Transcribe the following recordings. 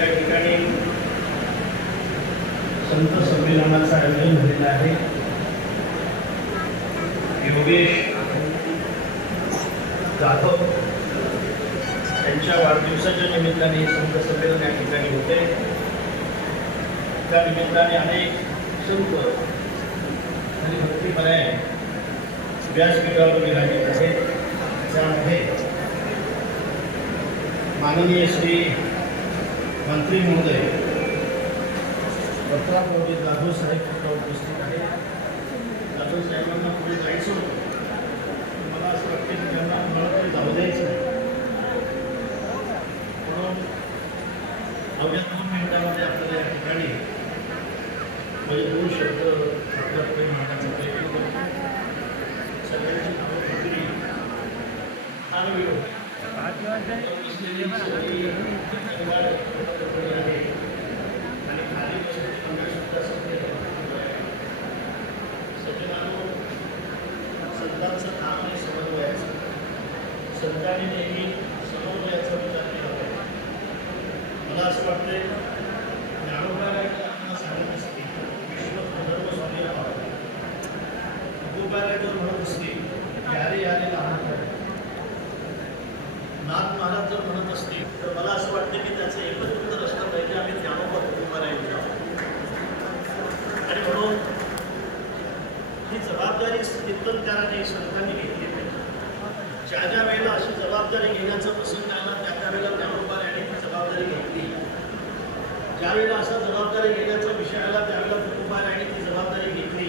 या ठिकाणी संत संमेलनाचं आयोजन झालेलं आहे. योगेश जाधव त्यांच्या वाढदिवसाच्या निमित्ताने संत संमेलन या ठिकाणी होते. त्या निमित्ताने अनेक संत आणि भक्तीपराय व्यासपीठावर विराजित आहेत. त्यामध्ये माननीय श्री मंत्री महोदय प्रतापरावजी जाधव साहेब सुद्धा उपस्थित आहे जाधव साहेबांना पुढे जायचं होतं. मला असं वाटतं की त्यांना मला तरी जाऊ द्यायचं नाही. म्हणून अवघ्या दोन मिनिटामध्ये आपल्याला या ठिकाणी म्हणजे दोन शब्द आपल्याकडे मांडण्याचा प्रयत्न करतो सगळ्यांची नावं घेतली आणि विरोध खाली संतांचं काम समन्वयाचं संतांनी नेहमी समन्वयाचा विचार केला पाहिजे मला असं आपल्याला सांगत असते विश्व धर्म स्वामी तुकोबारायजर म्हणत असते यारे यारे लहान नाथ महाराज जर म्हणत असतील तर मला असं वाटतं की त्याचं एकच उत्तर असलं पाहिजे आम्ही ज्ञानोबा तुकोबारायला आणि म्हणून ही जबाबदारी कीर्तनकाराने संतांनी घेतली पाहिजे ज्या ज्या वेळेला अशी जबाबदारी घेण्याचा प्रसंग आला त्या त्या वेळेला आणि ती जबाबदारी घेतली. ज्या वेळेला असा जबाबदारी घेण्याचा विषय आला त्यावेळेला कुटुंबाने आणि ती जबाबदारी घेतली.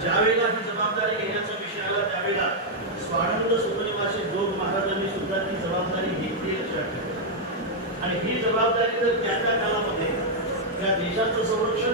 ज्या वेळेला ही जबाबदारी घेण्याचा विषय आला त्यावेळेला स्वानंद सुपरिवासी जोग महाराजांनी सुद्धा ती जबाबदारी घेतली लक्षात आणि ही जबाबदारी जर त्या त्या काळामध्ये त्या देशाचं संरक्षण